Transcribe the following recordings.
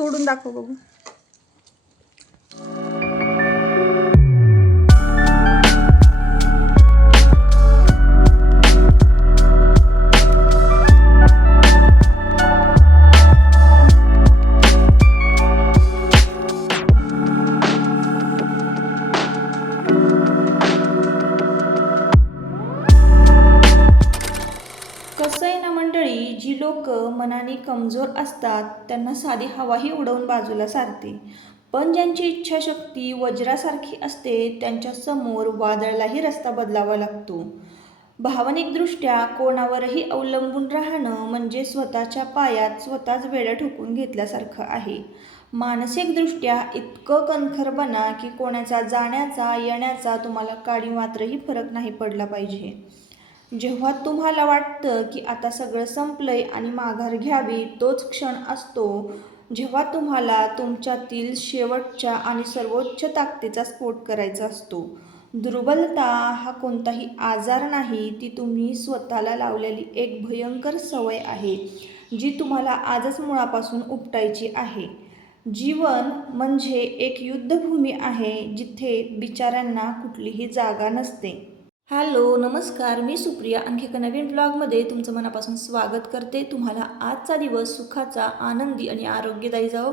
तोडून दाखव बघू. कसं आहे ना मंडळी, जी लोक मनाने कमजोर असतात त्यांना साधी हवाही उडवून बाजूला सारते, पण ज्यांची इच्छाशक्ती वज्रासारखी असते त्यांच्यासमोर वादळालाही रस्ता बदलावा लागतो. भावनिकदृष्ट्या कोणावरही अवलंबून राहणं म्हणजे स्वतःच्या पायात स्वतःच बेड्या ठोकून घेतल्यासारखं आहे. मानसिकदृष्ट्या इतकं कणखर बना की कोणाचा जाण्याचा येण्याचा तुम्हाला काडीमात्रही फरक नाही पडला पाहिजे. जेव्हा तुम्हाला वाटतं की आता सगळं संपलंय आणि माघार घ्यावी, तोच क्षण असतो जेव्हा तुम्हाला तुमच्यातील शेवटच्या आणि सर्वोच्च ताकदीचा स्फोट करायचा असतो. दुर्बलता हा कोणताही आजार नाही, ती तुम्ही स्वतःला लावलेली एक भयंकर सवय आहे, जी तुम्हाला आजच मुळापासून उपटायची आहे. जीवन म्हणजे एक युद्धभूमी आहे, जिथे बिचाऱ्यांना कुठलीही जागा नसते. हॅलो, नमस्कार. मी सुप्रिया आणखी एका नवीन ब्लॉगमध्ये तुमचं मनापासून स्वागत करते. तुम्हाला आजचा दिवस सुखाचा, आनंदी आणि आरोग्यदायी जावो.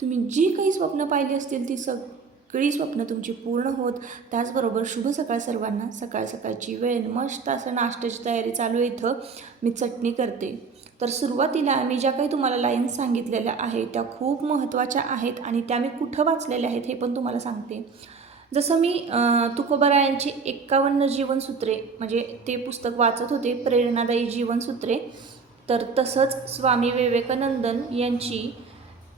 तुम्ही जी काही स्वप्न पाहिली असतील ती सगळी स्वप्न तुमची पूर्ण होत. त्याचबरोबर शुभ सकाळ सर्वांना. सकाळ सकाळची वेळ, मस्त असं नाश्त्याची तयारी चालू आहे. इथं मी चटणी करते. तर सुरुवातीला मी ज्या काही तुम्हाला लाईन्स सांगितलेल्या आहेत त्या खूप महत्त्वाच्या आहेत आणि त्या मी कुठं वाचलेल्या आहेत हे पण तुम्हाला सांगते. जसं मी तुकोबारायांची 51 जीवनसूत्रे म्हणजे ते पुस्तक वाचत होते, प्रेरणादायी जीवनसूत्रे. तर तसंच स्वामी विवेकानंदन यांची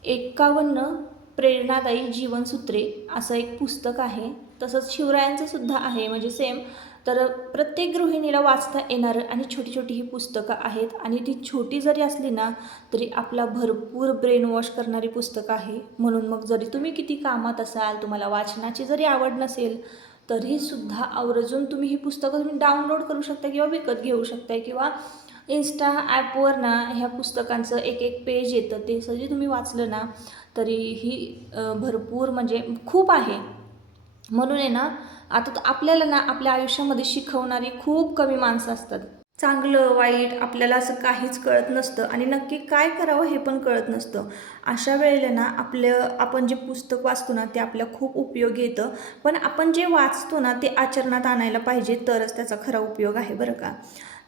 51 प्रेरणादायी जीवनसूत्रे असं एक पुस्तक आहे. तसंच शिवरायांचं सुद्धा आहे, म्हणजे सेम. तर प्रत्येक गृहिणीला वाचता येणारं आणि छोटी छोटी ही पुस्तकं आहेत आणि ती छोटी जरी असली ना तरी आपला भरपूर ब्रेन वॉश करणारी पुस्तकं आहे. म्हणून मग जरी तुम्ही किती कामात असाल, तुम्हाला वाचनाची जरी आवड नसेल तरीसुद्धा आवर्जून तुम्ही ही पुस्तकं तुम्ही डाउनलोड करू शकता किंवा विकत घेऊ शकता किंवा इन्स्टा ॲपवर ना ह्या पुस्तकांचं एक एक पेज येतं, ते सगळी तुम्ही वाचलं ना तरीही भरपूर म्हणजे खूप आहे. म्हणून आहे ना, आता आपल्याला ना आपल्या आयुष्यामध्ये शिकवणारी खूप कमी माणसं असतात. चांगलं वाईट आपल्याला असं काहीच कळत नसतं आणि नक्की काय करावं हे पण कळत नसतं. अशा वेळेला ना आपण जे पुस्तक वाचतो ना ते आपल्या खूप उपयोगी येतं. पण आपण जे वाचतो ना ते आचरणात आणायला पाहिजे, तरच त्याचा खरा उपयोग आहे बरं का.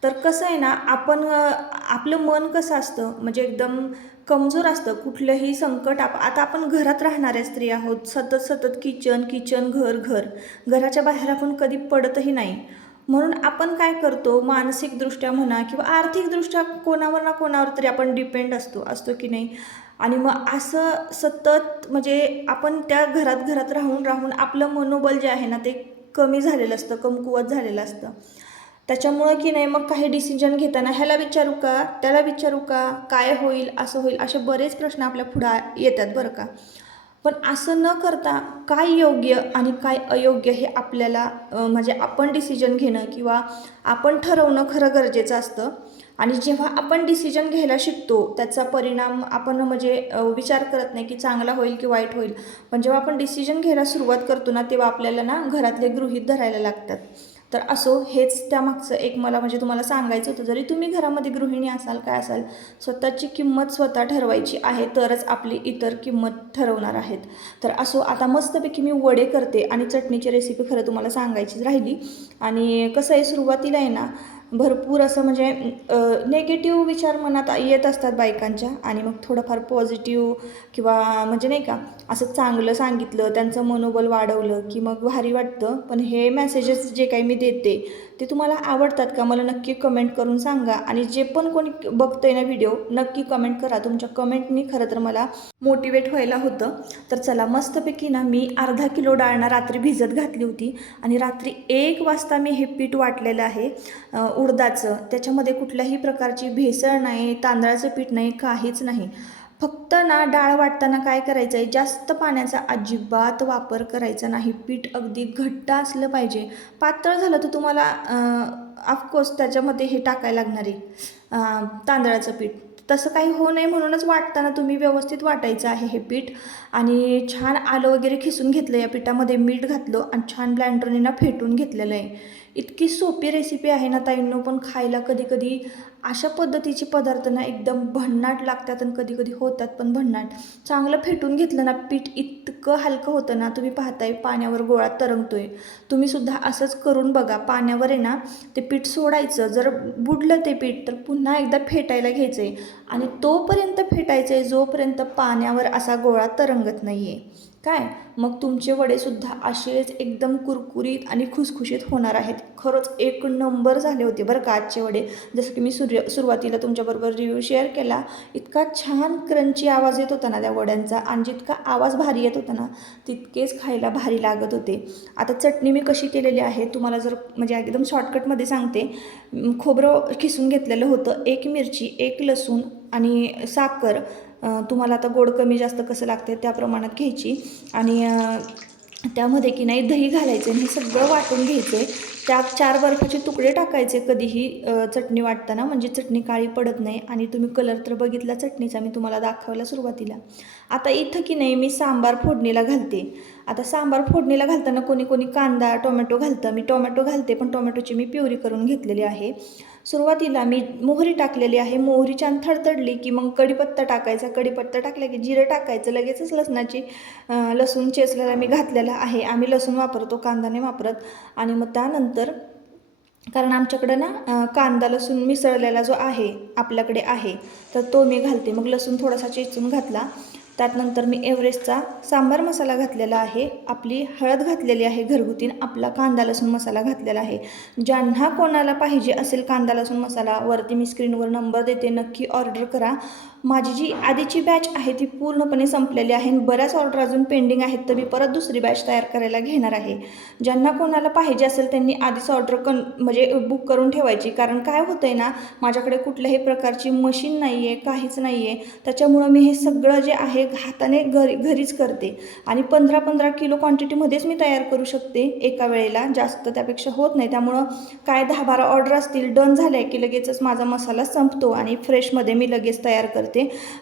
तर कसं आहे ना, आपलं मन कसं असतं म्हणजे एकदम कमजोर असतं. कुठलंही संकट आता आपण घरात राहणाऱ्या स्त्री आहोत. सतत सतत किचन किचन, घर घर. घराच्या बाहेर आपण कधी पडतही नाही. म्हणून आपण काय करतो, मानसिकदृष्ट्या म्हणा किंवा आर्थिकदृष्ट्या कोणावर ना कोणावर तरी आपण डिपेंड असतो की नाही. आणि मग असं सतत म्हणजे आपण त्या घरात घरात राहून राहून आपलं मनोबल जे आहे ना ते कमी झालेलं असतं, कमकुवत झालेलं असतं. त्याच्यामुळं की नाही मग काही डिसिजन घेताना ह्याला विचारू का, त्याला विचारू का, काय होईल, असं होईल, असे बरेच प्रश्न आपल्या पुढं येतात बरं का. पण असं न करता काय योग्य आणि काय अयोग्य हे आपल्याला म्हणजे आपण डिसिजन घेणं किंवा आपण ठरवणं खरं गरजेचं असतं. आणि जेव्हा आपण डिसिजन घ्यायला शिकतो त्याचा परिणाम आपण म्हणजे विचार करत नाही की चांगला होईल की वाईट होईल. पण जेव्हा आपण डिसिजन घ्यायला सुरुवात करतो ना तेव्हा आपल्याला ना घरातले गृहीत धरायला लागतात. तर असो, हेच त्यामागचं एक मला म्हणजे तुम्हाला सांगायचं होतं. जरी तुम्ही घरामध्ये गृहिणी असाल काय असाल, स्वतःची किंमत स्वतः ठरवायची आहे, तरच आपली इतर किंमत ठरवणार आहेत. तर असो, आता मस्तपैकी मी वडे करते आणि चटणीची रेसिपी खरं तुम्हाला सांगायची राहिली. आणि कसं आहे, सुरुवातीला आहे ना भरपूर असं म्हणजे नेगेटिव्ह विचार मनात येत असतात बायकांच्या आणि मग थोडंफार पॉझिटिव्ह किंवा म्हणजे नाही का असं चांगलं सांगितलं, त्यांचं मनोबल वाढवलं की मग भारी वाटतं. पण हे मेसेजेस जे काही मी देते ते तुम्हाला आवडतात का, मला नक्की कमेंट करून सांगा. आणि जे पण कोणी बघतंय ना व्हिडिओ, नक्की कमेंट करा. तुमच्या कमेंटनी खरं तर मला मोटिवेट व्हायला होतं. तर चला, मस्तपैकी ना मी अर्धा किलो डाळ ना रात्री भिजत घातली होती आणि रात्री 1 वाजता मी हे पीठ वाटलेलं आहे उडदाचं. त्याच्यामध्ये कुठल्याही प्रकारची भेसळ नाही, तांदळाचं पीठ नाही, काहीच नाही. फक्त ना डाळ वाटताना काय करायचं आहे, जास्त पाण्याचा अजिबात वापर करायचा नाही. पीठ अगदी घट्ट असलं पाहिजे. पातळ झालं तर तुम्हाला ऑफकोर्स त्याच्यामध्ये हे टाकायला लागणार आहे तांदळाचं पीठ. तसं काही होऊ नये म्हणूनच वाटताना तुम्ही व्यवस्थित वाटायचं आहे हे पीठ. आणि छान आलं वगैरे खिसून घेतलं, या पिठामध्ये मीठ घातलं आणि छान ब्लेंडरने ना फेटून घेतलेलं आहे. इतकी सोपी रेसिपी आहे ना ताईंनो, पण खायला कधी कधी अशा पद्धतीचे पदार्थ ना एकदम भन्नाट लागतात आणि कधी कधी होतात पण भन्नाट. चांगलं फेटून घेतलं ना पीठ इतकं हलकं होतं ना, तुम्ही पाहताय पाण्यावर गोळा तरंगतोय. तुम्ही सुद्धा असंच करून बघा. पाण्यावर आहे ना ते पीठ सोडायचं, जर बुडलं ते पीठ तर पुन्हा एकदा फेटायला घ्यायचं आहे आणि तोपर्यंत फेटायचं आहे जोपर्यंत पाण्यावर असा गोळा तरंगत नाही आहे. काय मग तुमचे वडेसुद्धा असेच एकदम कुरकुरीत आणि खुसखुशीत होणार आहेत. खरंच एक नंबर झाले होते बरं का आजचे वडे. जसं की मी सुरुवातीला तुमच्याबरोबर रिव्ह्यू शेअर केला, इतका छान क्रंची आवाज येत होता ना त्या वड्यांचा, आणि जितका आवाज भारी येत होता ना तितकेच खायला भारी लागत होते. आता चटणी मी कशी केलेली आहे तुम्हाला जर म्हणजे एकदम शॉर्टकटमध्ये सांगते. खोबरं खिसून घेतलेलं होतं, 1 मिरची, 1 लसूण आणि साखर. तुम्हाला आता गोड कमी जास्त कसं लागते त्या प्रमाणात घ्यायची. आणि त्यामध्ये की नाही दही घालायचं आणि हे सगळं वाटून घ्यायचं आहे. त्यात 4 बर्फाचे तुकडे टाकायचे कधीही चटणी वाटताना, म्हणजे चटणी काळी पडत नाही. आणि तुम्ही कलर तर बघितला चटणीचा, मी तुम्हाला दाखवला सुरुवातीला. आता इथं की नाही मी सांबार फोडणीला घालते. आता सांबार फोडणीला घालताना कोणी कोणी कांदा टोमॅटो घालतं, मी टोमॅटो घालते पण टोमॅटोची मी प्युरी करून घेतलेली आहे. सुरुवातीला मी मोहरी टाकलेली आहे. मोहरी छान थडथडली की मग कढीपत्ता टाकायचा. कढीपत्ता टाकला की जिरं टाकायचं. लगेचच लसूण चेचलेला मी घातलेला आहे. आम्ही लसूण वापरतो, कांदा नाही वापरत. आणि मग त्यानंतर कारण आमच्याकडं ना कांदा लसूण मिसळलेला जो आहे आपल्याकडे आहे तर तो मी घालते. मग लसूण थोडासा चेचून घातला. त्यानंतर मी एव्हरेस्टचा सांबार मसाला घातलेला आहे, आपली हळद घातलेली आहे घरगुती, आपला कांदा लसूण मसाला घातलेला आहे. ज्यांना कोणाला पाहिजे असेल कांदा लसूण मसाला, वरती मी स्क्रीनवर नंबर देते, नक्की ऑर्डर करा. माझी जी आधीची बॅच आहे ती पूर्णपणे संपलेली आहे. बऱ्याच ऑर्डर अजून पेंडिंग आहेत, तर मी परत दुसरी बॅच तयार करायला घेणार आहे. ज्यांना कोणाला पाहिजे असेल त्यांनी आधीच ऑर्डर म्हणजे बुक करून ठेवायची. कारण काय होतं आहे ना, माझ्याकडे कुठल्याही प्रकारची मशीन नाही आहे, काहीच नाही आहे. त्याच्यामुळं मी हे सगळं जे आहे हाताने घरीच करते. आणि 15-15 किलो क्वांटिटीमध्येच मी तयार करू शकते एका वेळेला, जास्त त्यापेक्षा होत नाही. त्यामुळं काय 10-12 ऑर्डर असतील डन झाल्या की लगेचच माझा मसाला संपतो आणि फ्रेशमध्ये मी लगेच तयार करते.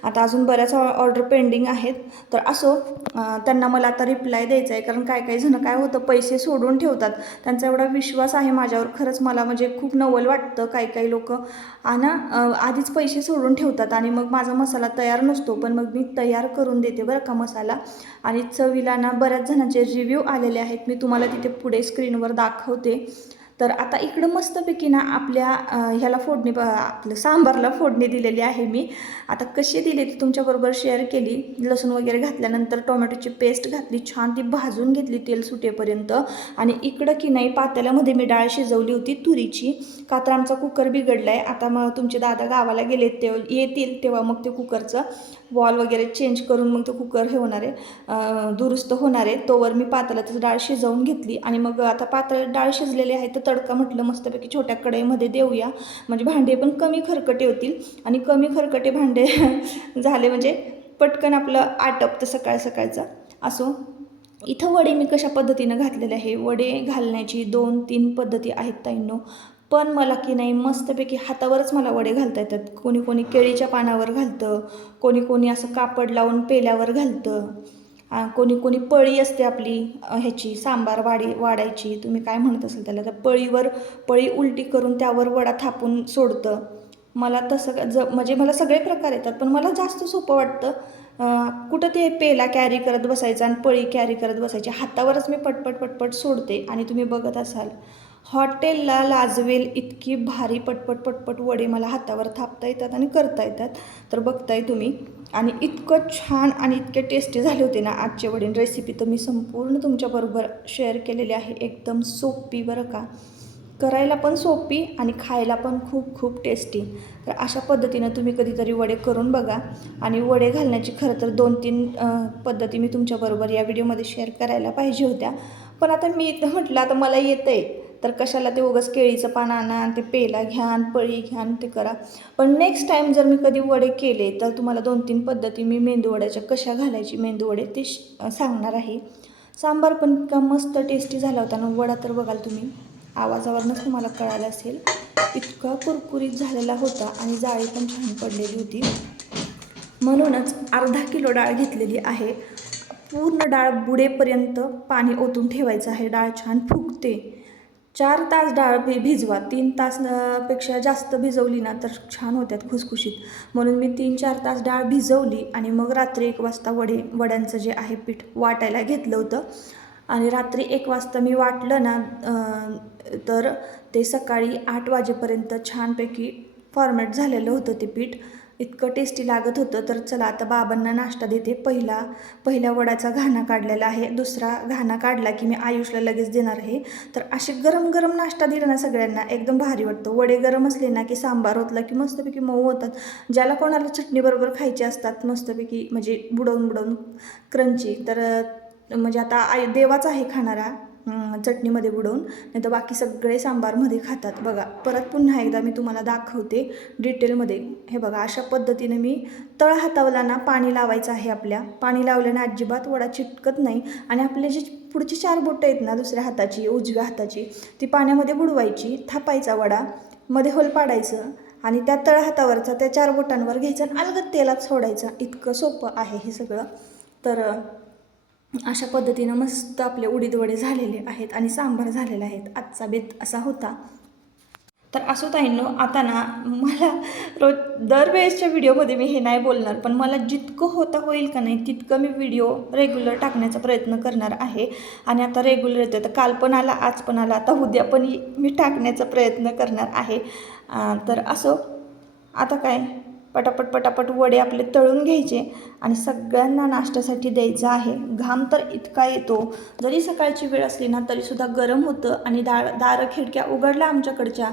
आता अजून बऱ्याच ऑर्डर पेंडिंग आहेत, तर असो त्यांना मला आता रिप्लाय द्यायचा आहे. कारण काही जण काय होतं, पैसे सोडून ठेवतात. त्यांचा एवढा विश्वास आहे माझ्यावर, खरंच मला म्हणजे खूप नवल वाटतं. काही लोक आधीच पैसे सोडून ठेवतात आणि मग माझा मसाला तयार नसतो, पण मग मी तयार करून देते बरं का मसाला. आणि चवीला ना बऱ्याच जणांचे रिव्ह्यू आलेले आहेत, मी तुम्हाला तिथे पुढे स्क्रीनवर दाखवते. तर आता इकडं मस्तपैकी ना आपल्या ह्याला आपलं सांबारला फोडणी दिलेली आहे मी. आता कशी दिली ती तुमच्याबरोबर शेअर केली. लसूण वगैरे घातल्यानंतर टोमॅटोची पेस्ट घातली, छान ती भाजून घेतली तेल सुटेपर्यंत. आणि इकडं की नाही पातेल्यामध्ये मी डाळ शिजवली होती तुरीची, का तर आमचा कुकर बिघडला आहे. आता मग तुमचे दादा गावाला गेलेत, येतील तेव्हा मग ते कुकरचं वॉल वगैरे चेंज करून मग तो कुकर हे होणार आहे, दुरुस्त होणार आहे. तोवर मी पातेल्यातच डाळ शिजवून घेतली. आणि मग आता पातेल्यात डाळ शिजलेली आहे तर तडका म्हटलं मस्तपैकी छोट्या कढईमध्ये देऊया, म्हणजे भांडे पण कमी खरकटे होतील. आणि कमी खरकटे भांडे झाले म्हणजे पटकन आपलं आटपतं सकाळचं. असो, इथं वडे मी कशा पद्धतीनं घातलेले आहे, वडे घालण्याची 2-3 पद्धती आहेत ताईंनो. पण मला की नाही मस्तपैकी हातावरच मला वडे घालता येतात. कोणी केळीच्या पानावर घालतं, कोणी असं कापड लावून पेल्यावर घालतं, कोणी पळी असते आपली ह्याची सांबार वाढायची, तुम्ही काय म्हणत असाल त्याला, तर पळी उलटी करून त्यावर वडा थापून सोडतं. मला तसं म्हणजे मला सगळे प्रकार येतात, पण मला जास्त सोपं वाटतं कुठं ते पेला कॅरी करत बसायचं आणि पळी कॅरी करत बसायची. हातावरच मी पटपट सोडते. आणि तुम्ही बघत असाल हॉटेलला लाजवेल इतकी भारी पटपट वडे मला हातावर थापता येतात आणि करता येतात, तर बघताय तुम्ही. आणि इतकं छान आणि इतके टेस्टी झाले होते ना आजचे वडे. रेसिपी तर मी संपूर्ण तुमच्याबरोबर शेअर केलेली आहे, एकदम सोपी बरं का, करायला पण सोपी आणि खायला पण खूप टेस्टी. तर अशा पद्धतीनं तुम्ही कधीतरी वडे करून बघा. आणि वडे घालण्याची खरं तर 2-3 पद्धती मी तुमच्याबरोबर या व्हिडिओमध्ये शेअर करायला पाहिजे होत्या, पण आता मी इथं म्हटलं आता मला येतं आहे तर कशाला ते उगाच केळीचं पान आणा आणि ते पेला घ्या आणि पळी घ्या आणि ते करा. पण नेक्स्ट टाईम जर मी कधी वडे केले तर तुम्हाला 2-3 पद्धती मी मेंदूवड्याच्या कशा घालायची मेंदूवडे ते सांगणार आहे. सांबार पण इतका मस्त टेस्टी झाला होता ना, वडा तर बघाल तुम्ही आवाजावरूनच तुम्हाला कळालं असेल. इतका कुरकुरीत झालेला होता आणि जाळी पण छान पडलेली होती. म्हणूनच अर्धा किलो डाळ घेतलेली आहे. पूर्ण डाळ बुडेपर्यंत पाणी ओतून ठेवायचं आहे. डाळ छान फुगते. 4 तास डाळ भिजवा. 3 तास पेक्षा जास्त भिजवली ना तर छान होत्यात खुसखुशीत. म्हणून मी 3-4 तास डाळ भिजवली आणि मग रात्री 1 वाजता वड्यांचं जे आहे पीठ वाटायला घेतलं होतं. आणि रात्री 1 वाजता मी वाटलं ना तर ते सकाळी 8 वाजेपर्यंत छानपैकी फॉर्मॅट झालेलं होतं ते पीठ. इतकं टेस्टी लागत होतं. तर चला आता बाबांना नाश्ता देते. पहिल्या वडाचा घाणा काढलेला आहे. दुसरा घाणा काढला की मी आयुषला लगेच देणार आहे. तर असे गरम गरम नाश्ता दिला ना सगळ्यांना एकदम भारी वाटतं. वडे गरम असले ना की सांबार ओतला की मस्तपैकी मऊ होतात. ज्याला कोणाला चटणीबरोबर खायचे असतात मस्तपैकी म्हणजे बुडवून क्रंची, तर म्हणजे आता देवाच आहे खाणारा चटणीमध्ये बुडवून, नाही तर बाकी सगळे सांबारमध्ये खातात. बघा परत पुन्हा एकदा मी तुम्हाला दाखवते डिटेलमध्ये. हे बघा अशा पद्धतीने मी तळ हातावला ना पाणी लावायचं आहे. आपल्या पाणी लावल्याने अजिबात वडा चिटकत नाही. आणि आपले जे पुढची 4 बोटं आहेत ना दुसऱ्या हाताची उजव्या हाताची ती पाण्यामध्ये बुडवायची, थापायचा वडा, मध्ये होल पाडायचं आणि त्या तळ हातावरचा त्या 4 बोटांवर घ्यायचं आणि अलगद तेलात सोडायचं. इतकं सोपं आहे हे सगळं. तर अशा पद्धतीनं मस्त आपले उडीद वडे झालेले आहेत आणि सांबार झालेला आहे. आजचा बेत असा होता. तर असो ताईंनो, आता ना मला दरवेळेसच्या व्हिडिओमध्ये मी हे नाही बोलणार, पण मला जितकं होईल का नाही तितकं मी व्हिडिओ रेग्युलर टाकण्याचा प्रयत्न करणार आहे. आणि आता रेग्युलर येतं, तर काल पण आला, आज पण आला, आता उद्या पण मी टाकण्याचा प्रयत्न करणार आहे. तर असो, आता काय पटापट वडे आपले तळून घ्यायचे आणि सगळ्यांना नाश्त्यासाठी द्यायचं आहे. घाम तर इतका येतो, जरी सकाळची वेळ असली ना तरीसुद्धा गरम होतं. आणि दारं खिडक्या उघडल्या आमच्याकडच्या,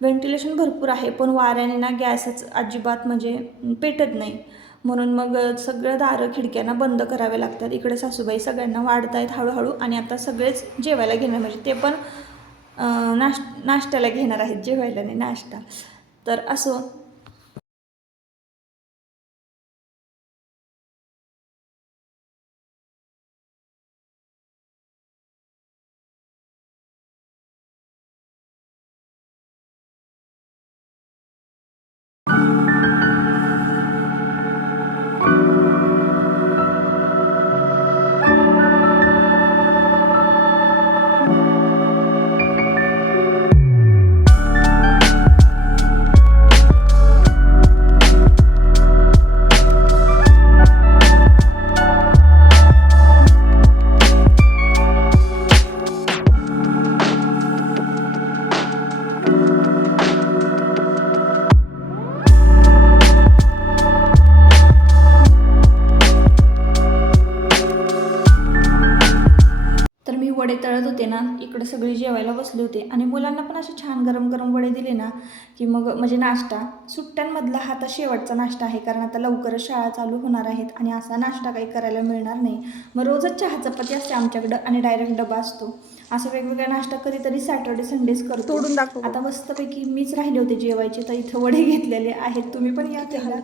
व्हेंटिलेशन भरपूर आहे, पण वाऱ्याने ना गॅसच अजिबात म्हणजे पेटत नाही. म्हणून मग सगळं दारं खिडक्यांना बंद करावे लागतात. इकडे सासूबाई सगळ्यांना वाढतायत हळूहळू आणि आता सगळेच जेवायला घेणार, म्हणजे ते पण नाश्त्याला घेणार आहेत, जेवायला नाही नाश्ता. तर असो, वडे तळत होते ना, इकडे सगळी जेवायला बसले होते आणि मुलांना पण असे छान गरम गरम वडे दिले ना की मग म्हणजे नाश्ता सुट्ट्यांमधला हा आता शेवटचा नाश्ता आहे, कारण आता लवकरच शाळा चालू होणार आहेत आणि असा नाश्ता काही करायला मिळणार नाही. मग रोजच चहा चपाती असते आमच्याकडं आणि डायरेक्ट डबा असतो. असं वेगवेगळा नाश्ता कधीतरी सॅटर्डे संडेज करतो. तोडून दाखव. आता मस्तपैकी मीच राहिले होते जेवायचे, तर इथं वडे घेतलेले आहेत. तुम्ही पण या खायला.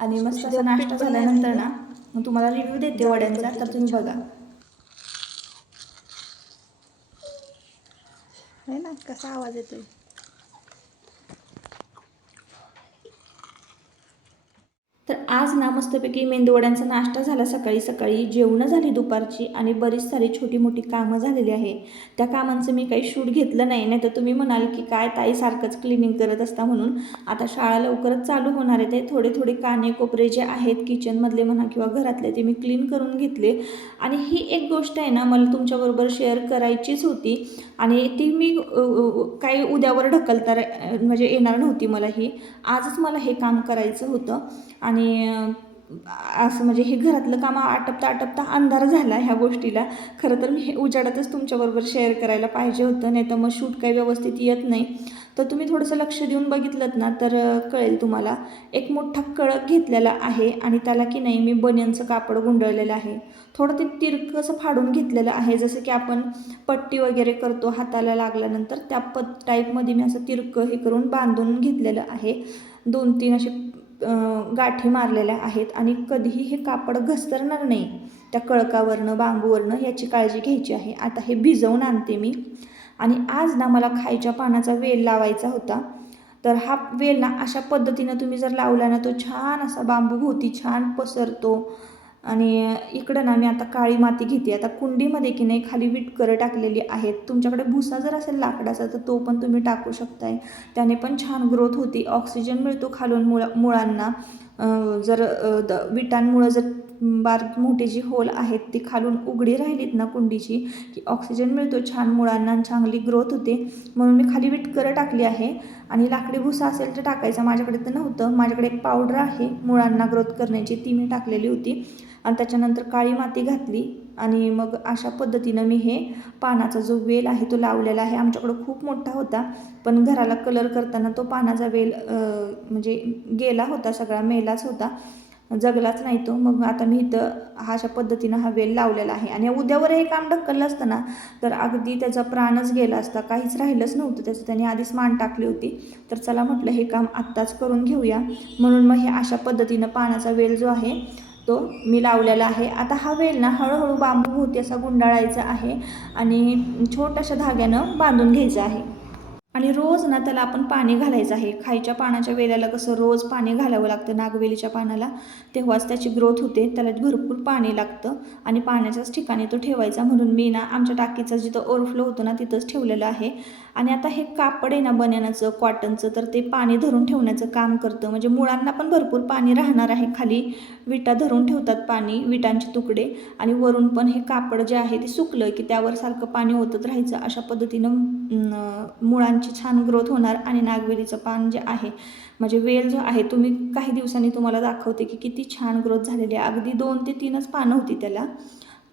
आणि मस्त असा नाश्ता झाल्यानंतर ना मग तुम्हाला रिव्ह्यू देते वड्यांचा, तर तुम्ही बघा. है ना कसा आवाज येतोय. तर आज ना मस्तपैकी मेंदूवड्यांचा नाश्ता झाला सकाळी सकाळी, जेवणं झाली दुपारची आणि बरीच सारी छोटी मोठी कामं झालेली आहे. त्या कामांचं मी काही शूट घेतलं नाही, नाही तर तुम्ही म्हणाल की काय ताई सारखंच क्लिनिंग करत असता म्हणून. आता शाळा लवकरच चालू होणार आहे, ते थोडे काने कोपरे जे आहेत किचनमधले म्हणा किंवा घरातले ते मी क्लीन करून घेतले. आणि ही एक गोष्ट आहे ना मला तुमच्याबरोबर शेअर करायचीच होती आणि ती मी काही उद्यावर ढकलता म्हणजे येणार नव्हती मला ही. आजच मला हे काम करायचं होतं. आणि असं म्हणजे हे घरातलं काम आटपता अंधार झाला ह्या गोष्टीला. खरं तर मी हे उजाडातच तुमच्याबरोबर शेअर करायला पाहिजे होतं, नाही तर मग शूट काही व्यवस्थित येत नाही. तर तुम्ही थोडंसं लक्ष देऊन बघितलं ना तर कळेल तुम्हाला. एक मोठा कळक घेतलेला आहे आणि त्याला की नाही मी बनियनचं कापड गुंडळलेलं आहे. थोडं ते तिरकं असं फाडून घेतलेलं आहे, जसं की आपण पट्टी वगैरे करतो हाताला लागल्यानंतर त्या टाईपमध्ये मी असं तिरकं हे करून बांधून घेतलेलं आहे. 2-3 असे गाठी मारलेल्या आहेत आणि कधीही हे कापड घसरणार नाही त्या कळकावरनं बांबूवरनं, याची काळजी घ्यायची आहे. आता हे भिजवून आणते मी आणि आज ना मला खायच्या पानाचा वेल लावायचा होता. तर हा वेल ना अशा पद्धतीनं तुम्ही जर लावला ना, तो छान असा बांबूभोवती छान पसरतो. आणि इकडं ना मी आता काळी माती घेते. आता कुंडीमध्ये की नाही खाली विटकरं टाकलेली आहेत. तुमच्याकडे भुसा जर असेल लाकडाचा तर तो पण तुम्ही टाकू शकताय. त्याने पण छान ग्रोथ होती, ऑक्सिजन मिळतो खालून मुळांना. जर विटांमुळं जर बारीक मोठी जी होल आहेत ती खालून उघडी राहिलीत ना कुंडीची, की ऑक्सिजन मिळतो छान मुळांना आणि चांगली ग्रोथ होते. म्हणून मी खाली विटकरं टाकली आहे. आणि लाकडी भुसा असेल तर टाकायचा, माझ्याकडे तर नव्हतं. माझ्याकडे एक पावडर आहे मुळांना ग्रोथ करण्याची, ती मी टाकलेली होती. आणि त्याच्यानंतर काळी माती घातली आणि मग अशा पद्धतीनं मी हे पानाचा जो वेल आहे तो लावलेला आहे. आमच्याकडं खूप मोठा होता, पण घराला कलर करताना तो पानाचा वेल म्हणजे गेला होता, सगळा मेलाच होता, जगलाच नाही तो. मग आता मी इथं अशा पद्धतीनं हा वेल लावलेला आहे. आणि उद्यावर हे काम ढकललं असतं ना तर अगदी त्याचा प्राणच गेला असता, काहीच राहिलंच नव्हतं त्याचं. त्याने आधीच मान टाकली होती. तर चला म्हटलं हे काम आत्ताच करून घेऊया, म्हणून मग हे अशा पद्धतीनं पानाचा वेल जो आहे तो मी लावलेला आहे. आता हा वेल ना हळूहळू बांबूभोवती असा गुंडाळायचा आहे आणि छोट्याशा धाग्यानं बांधून घ्यायचं आहे. आणि रोज ना त्याला आपण पाणी घालायचं आहे. खायच्या पानाच्या वेल्याला कसं रोज पाणी घालावं लागतं नागवेलीच्या पानाला, तेव्हाच त्याची ग्रोथ होते. त्याला भरपूर पाणी लागतं आणि पाण्याच्याच ठिकाणी तो ठेवायचा. म्हणून मी ना आमच्या टाकीचं जिथं ओव्हरफ्लो होतो ना तिथंच ठेवलेलं आहे. आणि आता हे कापड आहे ना बन्यानाचं, कॉटनचं, तर ते पाणी धरून ठेवण्याचं काम करतं. म्हणजे मुळांना पण भरपूर पाणी राहणार आहे. खाली विटा धरून ठेवतात पाणी, विटांचे तुकडे, आणि वरून पण हे कापड जे आहे ते सुकलं की त्यावर सारखं पाणी ओतत राहायचं. अशा पद्धतीनं मुळांची छान ग्रोथ होणार. आणि नागवेलीचं पान जे आहे म्हणजे वेल जो आहे, तुम्ही काही दिवसांनी तुम्हाला दाखवते की किती छान ग्रोथ झालेली आहे. अगदी 2 ते 3च पानं होती त्याला,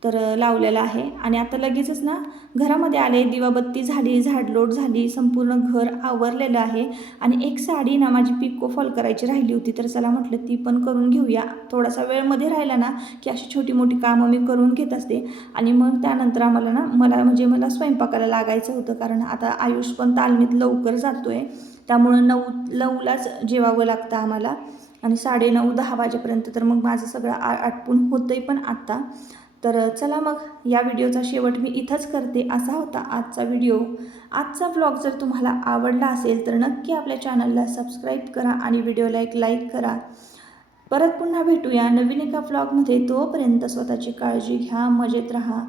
तर लावलेलं आहे. आणि आता लगेचच ना घरामध्ये आले, दिवाबत्ती झाली, झाडलोट झाली, संपूर्ण घर आवरलेलं आहे. आणि एक साडी ना माझी पिको फॉल करायची राहिली होती, तर चला म्हटलं ती पण करून घेऊया. थोडासा वेळ मध्ये राहिला ना की अशी छोटी मोठी कामं मी करून घेत असते. आणि मग त्यानंतर आम्हाला ना मला स्वयंपाकाला लागायचं होतं, कारण आता आयुष पण तालमीत लवकर जातोय, त्यामुळं 9लाच जेवावं लागतं आम्हाला. आणि 9:30-10 वाजेपर्यंत तर मग माझं सगळं आटपून होतंय पण आत्ता. तर चला मग या व्हिडिओचा शेवट मी इथंच करते. असा होता आजचा व्हिडिओ. आजचा व्लॉग जर तुम्हाला आवडला असेल तर नक्की आपल्या चॅनलला सबस्क्राईब करा आणि व्हिडिओला एक लाईक करा. परत पुन्हा भेटूया नवीन एका व्लॉगमध्ये. तोपर्यंत स्वतःची काळजी घ्या, मजेत राहा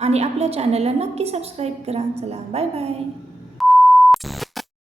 आणि आपल्या चॅनलला नक्की सबस्क्राईब करा. चला बाय बाय.